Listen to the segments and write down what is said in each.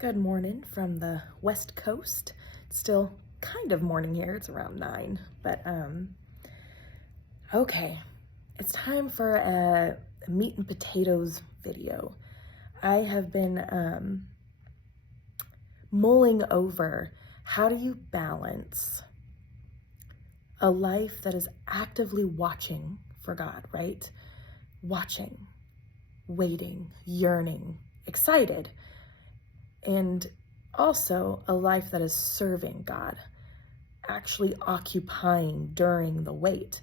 Good morning from the West Coast. It's still kind of morning here. It's around 9, but okay. It's time for a meat and potatoes video. I have been mulling over how do you balance a life that is actively watching for God, right? Watching, waiting, yearning, excited. And also a life that is serving God, actually occupying during the wait.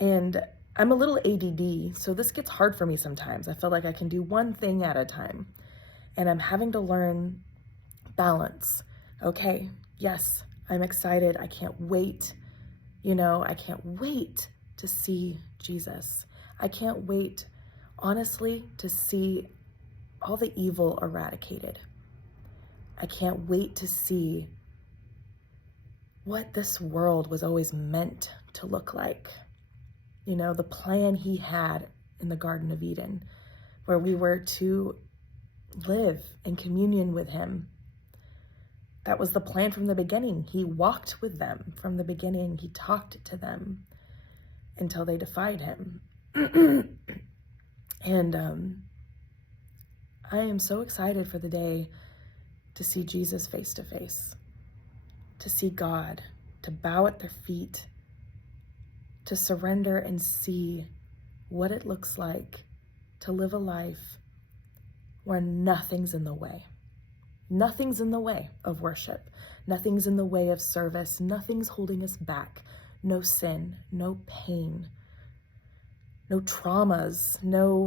And I'm a little ADD, so this gets hard for me sometimes. I feel like I can do one thing at a time, and I'm having to learn balance. Okay, yes, I'm excited. I can't wait. I can't wait to see Jesus. I can't wait, honestly, to see all the evil eradicated. I can't wait to see what this world was always meant to look like. The plan he had in the Garden of Eden, where we were to live in communion with him. That was the plan from the beginning. He walked with them from the beginning. He talked to them until they defied him. And I am so excited for the day to see Jesus face to face, to see God, to bow at their feet, to surrender and see what it looks like to live a life where nothing's in the way. Nothing's in the way of worship. Nothing's in the way of service. Nothing's holding us back. No sin, no pain, no traumas, no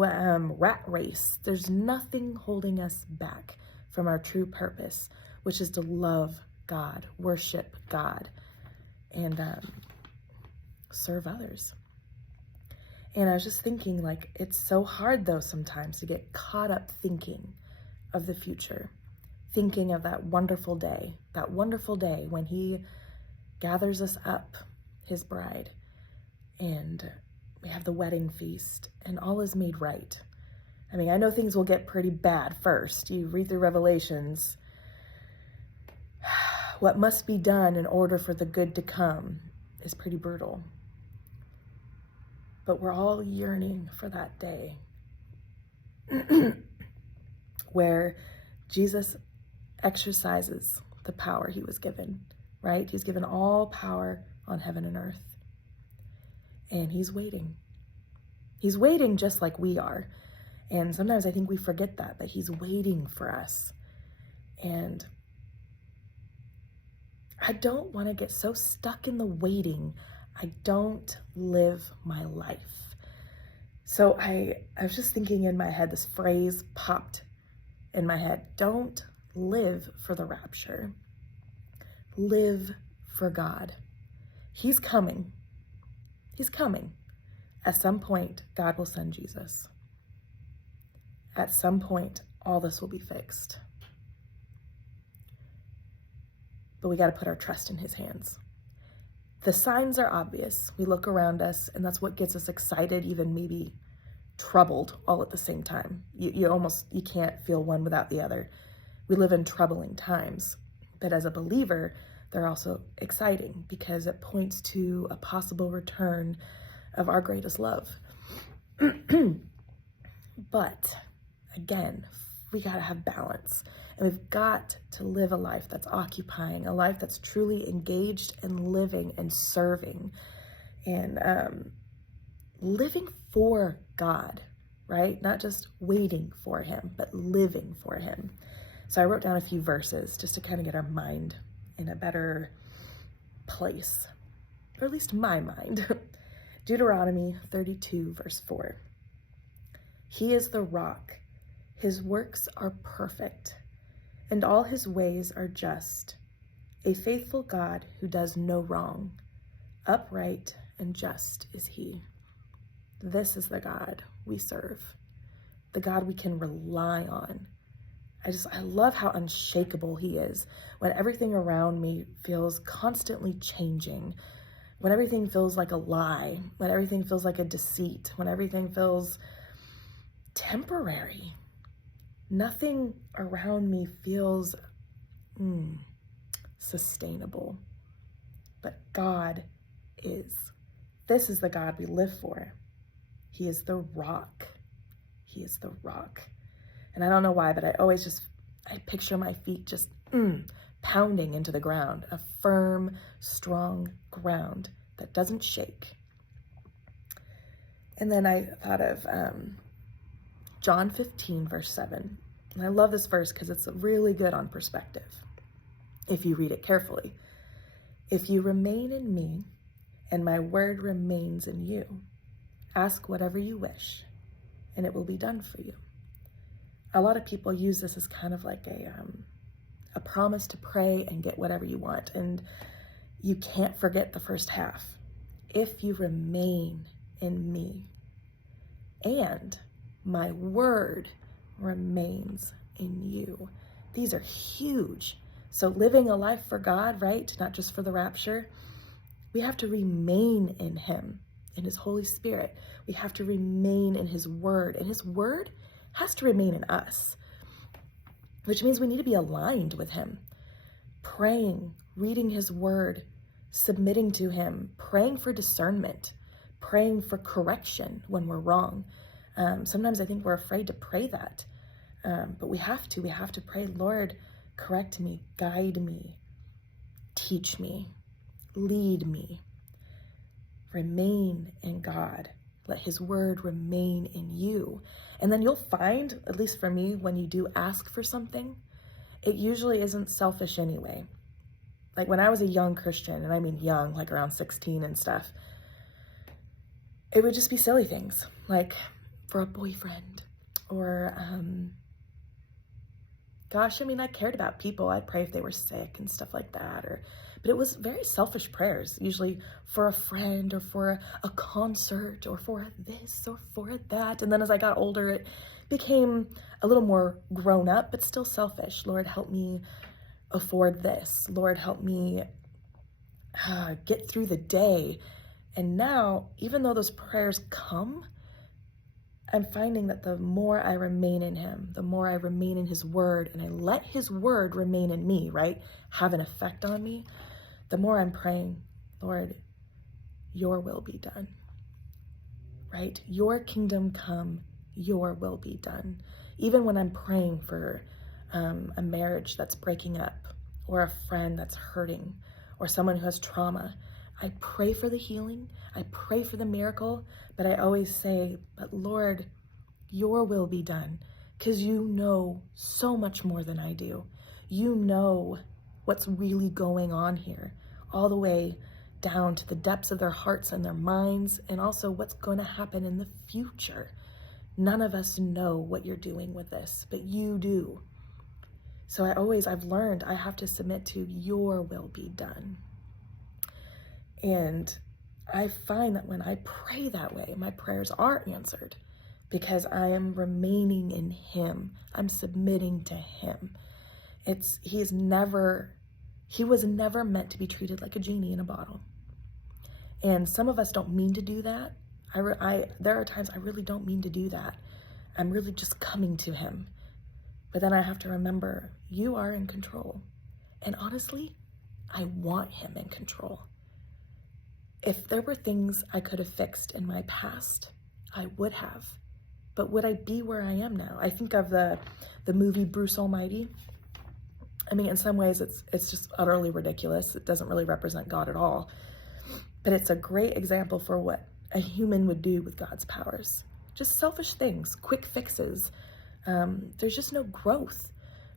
rat race. There's nothing holding us back from our true purpose, which is to love God, worship God, and serve others. And I was just thinking, it's so hard though sometimes to get caught up thinking of the future, thinking of that wonderful day when he gathers us up, his bride, and we have the wedding feast and all is made right. I mean, I know things will get pretty bad first. You read through Revelations, what must be done in order for the good to come is pretty brutal. But we're all yearning for that day where Jesus exercises the power he was given, right? He's given all power on heaven and earth. And he's waiting. He's waiting just like we are. And sometimes I think we forget that he's waiting for us. And I don't want to get so stuck in the waiting, I don't live my life. So I was just thinking in my head, this phrase popped in my head: don't live for the rapture. Live for God. He's coming. He's coming. At some point, God will send Jesus. At some point, all this will be fixed. But we got to put our trust in his hands. The signs are obvious. We look around us, and that's what gets us excited, even maybe troubled all at the same time. You can't feel one without the other. We live in troubling times. But as a believer, they're also exciting because it points to a possible return of our greatest love. But again, we got to have balance, and we've got to live a life that's occupying, a life that's truly engaged and living and serving and living for God, right? Not just waiting for him, but living for him. So I wrote down a few verses just to kind of get our mind in a better place, or at least my mind. Deuteronomy 32, verse 4. He is the rock. His works are perfect, and all his ways are just. A faithful God who does no wrong. Upright and just is he. This is the God we serve, the God we can rely on. I love how unshakable he is when everything around me feels constantly changing, when everything feels like a lie, when everything feels like a deceit, when everything feels temporary. Nothing around me feels sustainable, but God is. This is the God we live for. He is the rock. He is the rock. And I don't know why, but I picture my feet just pounding into the ground, a firm, strong ground that doesn't shake. And then I thought of John 15, verse 7. And I love this verse because it's really good on perspective if you read it carefully. If you remain in me and my word remains in you, ask whatever you wish and it will be done for you. A lot of people use this as kind of like a promise to pray and get whatever you want. And you can't forget the first half. If you remain in me and my word remains in you. These are huge. So living a life for God, right? Not just for the rapture. We have to remain in him, in his Holy Spirit. We have to remain in his word. And his word has to remain in us, which means we need to be aligned with him. Praying, reading his word, submitting to him, praying for discernment, praying for correction when we're wrong. Sometimes I think we're afraid to pray that, but we have to pray, Lord, correct me, guide me, teach me, lead me, remain in God. Let his word remain in you. And then you'll find, at least for me, when you do ask for something, it usually isn't selfish anyway. Like when I was a young Christian, and I mean young, like around 16 and stuff, it would just be silly things, like for a boyfriend, or, I cared about people. I'd pray if they were sick and stuff like that, but it was very selfish prayers, usually for a friend or for a concert or for this or for that. And then as I got older, it became a little more grown up, but still selfish. Lord, help me afford this. Lord, help me get through the day. And now, even though those prayers come, I'm finding that the more I remain in him, the more I remain in his word, and I let his word remain in me, right? Have an effect on me. The more I'm praying, Lord, your will be done, right? Your kingdom come, your will be done. Even when I'm praying for a marriage that's breaking up, or a friend that's hurting, or someone who has trauma, I pray for the healing, I pray for the miracle, but I always say, but Lord, your will be done, because you know so much more than I do. You know what's really going on here, all the way down to the depths of their hearts and their minds, and also what's going to happen in the future. None of us know what you're doing with this, but you do. So I've learned I have to submit to your will be done. And I find that when I pray that way, my prayers are answered because I am remaining in him. I'm submitting to him. He was never meant to be treated like a genie in a bottle. And some of us don't mean to do that. There are times I really don't mean to do that. I'm really just coming to him. But then I have to remember, you are in control. And honestly, I want him in control. If there were things I could have fixed in my past, I would have. But would I be where I am now? I think of the movie Bruce Almighty. In some ways it's just utterly ridiculous. It doesn't really represent God at all. But it's a great example for what a human would do with God's powers. Just selfish things, quick fixes. There's just no growth.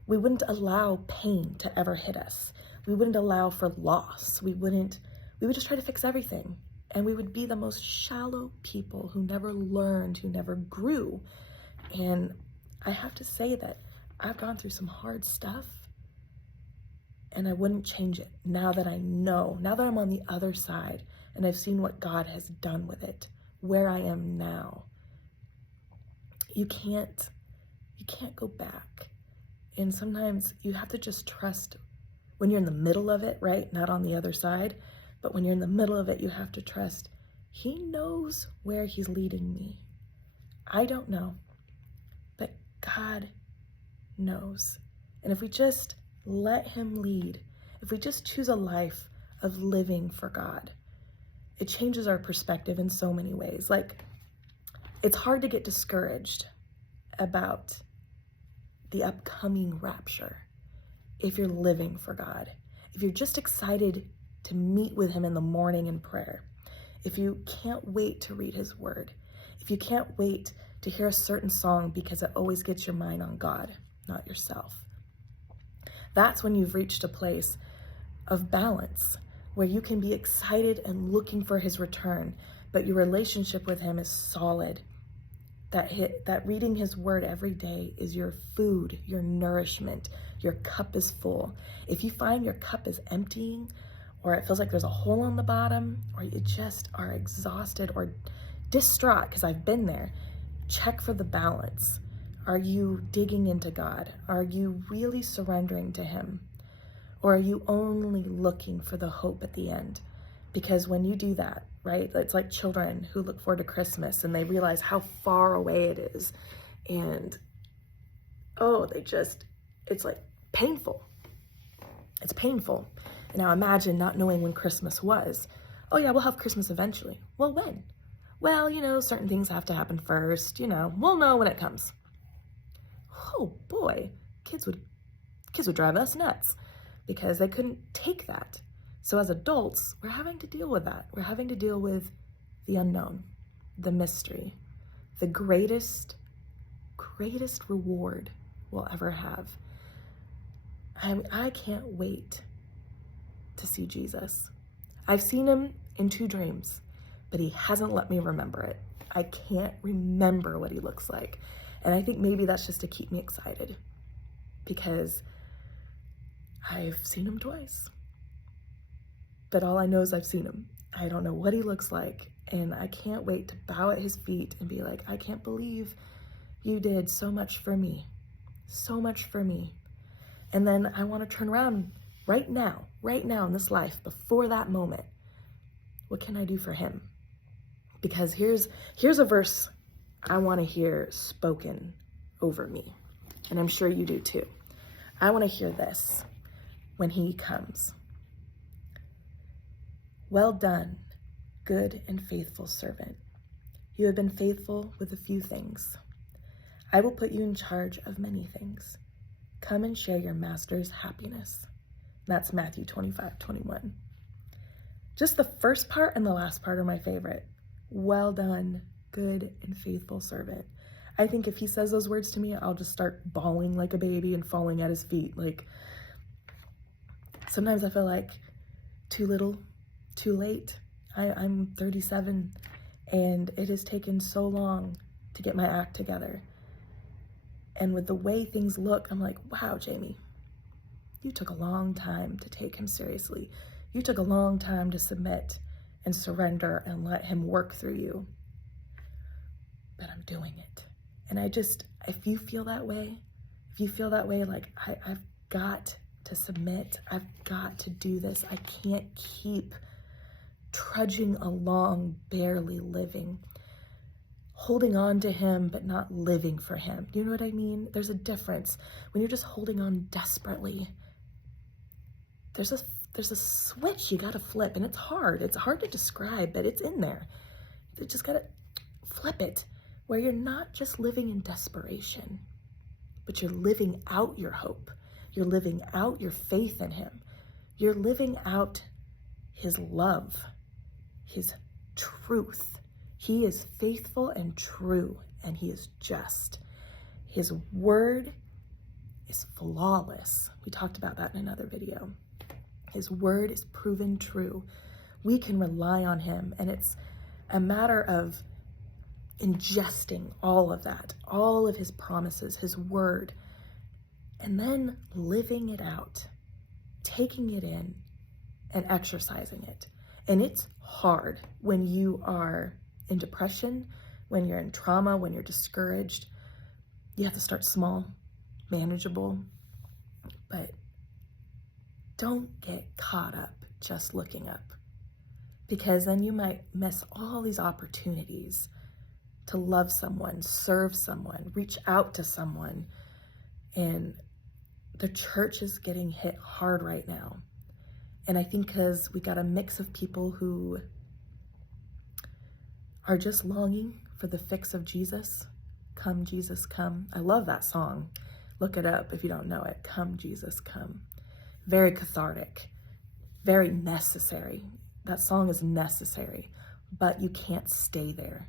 We wouldn't allow pain to ever hit us. We wouldn't allow for loss. We would just try to fix everything. And we would be the most shallow people who never learned, who never grew. And I have to say that I've gone through some hard stuff, and I wouldn't change it now that I know, now that I'm on the other side and I've seen what God has done with it, where I am now. You can't go back. And sometimes you have to just trust when you're in the middle of it, right? Not on the other side, but when you're in the middle of it, you have to trust he knows where he's leading me. I don't know, but God knows. And if we just let him lead, if we just choose a life of living for God, it changes our perspective in so many ways. Like, it's hard to get discouraged about the upcoming rapture if you're living for God. If you're just excited to meet with him in the morning in prayer, if you can't wait to read his word, if you can't wait to hear a certain song because it always gets your mind on God, not yourself, that's when you've reached a place of balance where you can be excited and looking for his return, but your relationship with him is solid. That reading his word every day is your food, your nourishment. Your cup is full. If you find your cup is emptying, or it feels like there's a hole on the bottom, or you just are exhausted or distraught, because I've been there, check for the balance. Are you digging into God? Are you really surrendering to him? Or are you only looking for the hope at the end? Because when you do that, right, it's like children who look forward to Christmas and they realize how far away it is. And, it's like painful. It's painful. And now imagine not knowing when Christmas was. Oh yeah, we'll have Christmas eventually. Well, when? Well, certain things have to happen first. We'll know when it comes. Oh boy, kids would drive us nuts because they couldn't take that. So as adults, we're having to deal with that. We're having to deal with the unknown, the mystery, the greatest reward we'll ever have. I can't wait to see Jesus. I've seen him in 2 dreams, but he hasn't let me remember it. I can't remember what he looks like. And I think maybe that's just to keep me excited because I've seen him twice. But all I know is I've seen him. I don't know what he looks like. And I can't wait to bow at his feet and be like, I can't believe you did so much for me. So much for me. And then I want to turn around right now in this life, before that moment. What can I do for him? Because here's a verse I want to hear spoken over me. And I'm sure you do too. I want to hear this when he comes. Well done, good and faithful servant. You have been faithful with a few things. I will put you in charge of many things. Come and share your master's happiness. That's Matthew 25:21. Just the first part and the last part are my favorite. Well done, good and faithful servant. I think if he says those words to me, I'll just start bawling like a baby and falling at his feet. Like, sometimes I feel like too little, too late. I'm 37 and it has taken so long to get my act together. And with the way things look, I'm like, wow, Jamie, you took a long time to take him seriously. You took a long time to submit and surrender and let him work through you. But I'm doing it. And if you feel that way, like I've got to submit, I've got to do this. I can't keep trudging along, barely living, holding on to him, but not living for him. Do you know what I mean? There's a difference. When you're just holding on desperately, there's a switch you gotta flip, and it's hard. It's hard to describe, but it's in there. You just gotta flip it, where you're not just living in desperation, but you're living out your hope. You're living out your faith in him. You're living out his love, his truth. He is faithful and true, and he is just. His word is flawless. We talked about that in another video. His word is proven true. We can rely on him, and it's a matter of ingesting all of that, all of his promises, his word, and then living it out, taking it in and exercising it. And it's hard when you are in depression, when you're in trauma, when you're discouraged. You have to start small, manageable, but don't get caught up just looking up, because then you might miss all these opportunities to love someone, serve someone, reach out to someone, And the church is getting hit hard right now. And I think because we got a mix of people who are just longing for the fix of Jesus. Come, Jesus, come. I love that song. Look it up if you don't know it. Come, Jesus, come. Very cathartic, very necessary. That song is necessary, but you can't stay there.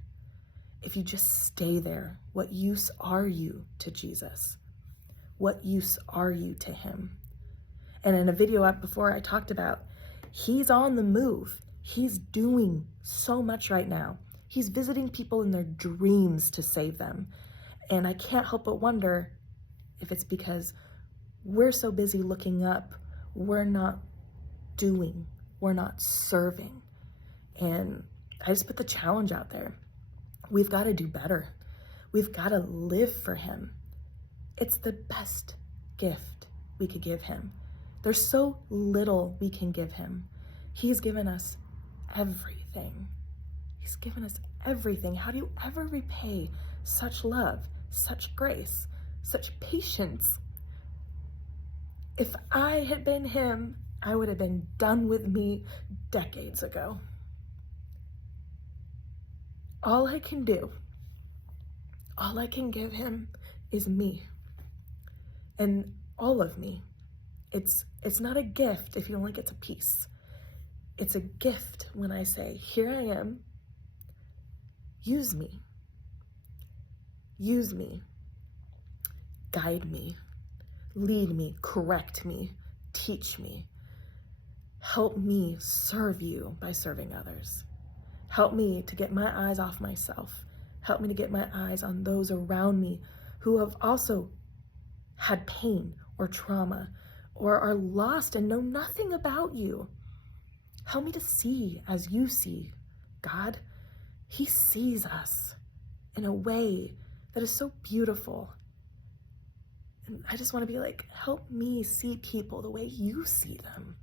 If you just stay there, what use are you to Jesus? What use are you to him? And in a video up before, I talked about he's on the move. He's doing so much right now. He's visiting people in their dreams to save them. And I can't help but wonder if it's because we're so busy looking up, we're not doing, we're not serving. And I just put the challenge out there. We've got to do better. We've got to live for him. It's the best gift we could give him. There's so little we can give him. He's given us everything. He's given us everything. How do you ever repay such love, such grace, such patience? If I had been him, I would have been done with me decades ago. All I can do, all I can give him is me. And all of me. It's not a gift if he only gets a piece. It's a gift when I say, here I am, use me. Use me. Guide me. Lead me. Correct me. Teach me. Help me serve you by serving others. Help me to get my eyes off myself. Help me to get my eyes on those around me who have also had pain or trauma or are lost and know nothing about you. Help me to see as you see, God. He sees us in a way that is so beautiful. And I just want to be like, help me see people the way you see them.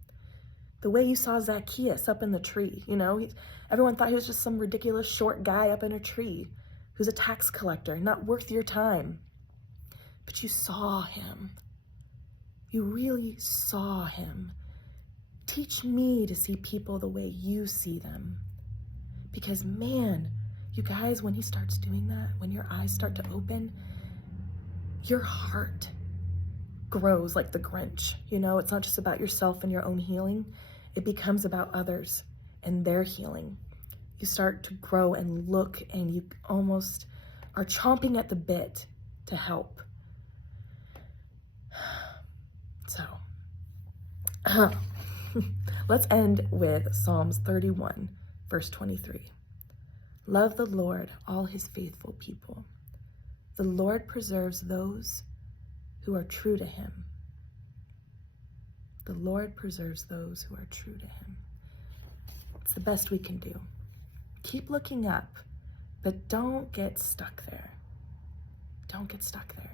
The way you saw Zacchaeus up in the tree, you know? Everyone thought he was just some ridiculous short guy up in a tree who's a tax collector, not worth your time. But you saw him. You really saw him. Teach me to see people the way you see them. Because man, you guys, when he starts doing that, when your eyes start to open, your heart grows like the Grinch. You know, it's not just about yourself and your own healing. It becomes about others and their healing. You start to grow and look, and you almost are chomping at the bit to help. So, let's end with Psalms 31, verse 23. Love the Lord, all his faithful people. The Lord preserves those who are true to him. The Lord preserves those who are true to him. It's the best we can do. Keep looking up, but don't get stuck there. Don't get stuck there.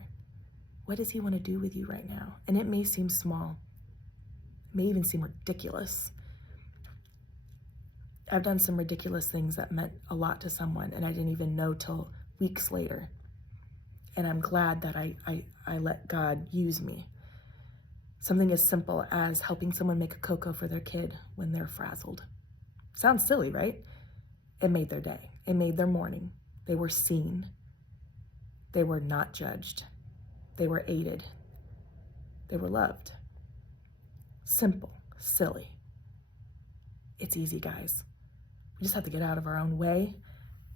What does he want to do with you right now? And it may seem small. It may even seem ridiculous. I've done some ridiculous things that meant a lot to someone, and I didn't even know till weeks later. And I'm glad that I let God use me. Something as simple as helping someone make a cocoa for their kid when they're frazzled. Sounds silly, right? It made their day. It made their morning. They were seen. They were not judged. They were aided. They were loved. Simple, silly. It's easy, guys. We just have to get out of our own way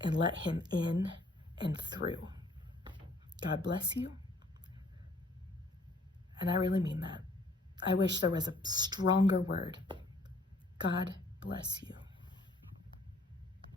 and let him in and through. God bless you. And I really mean that. I wish there was a stronger word. God bless you.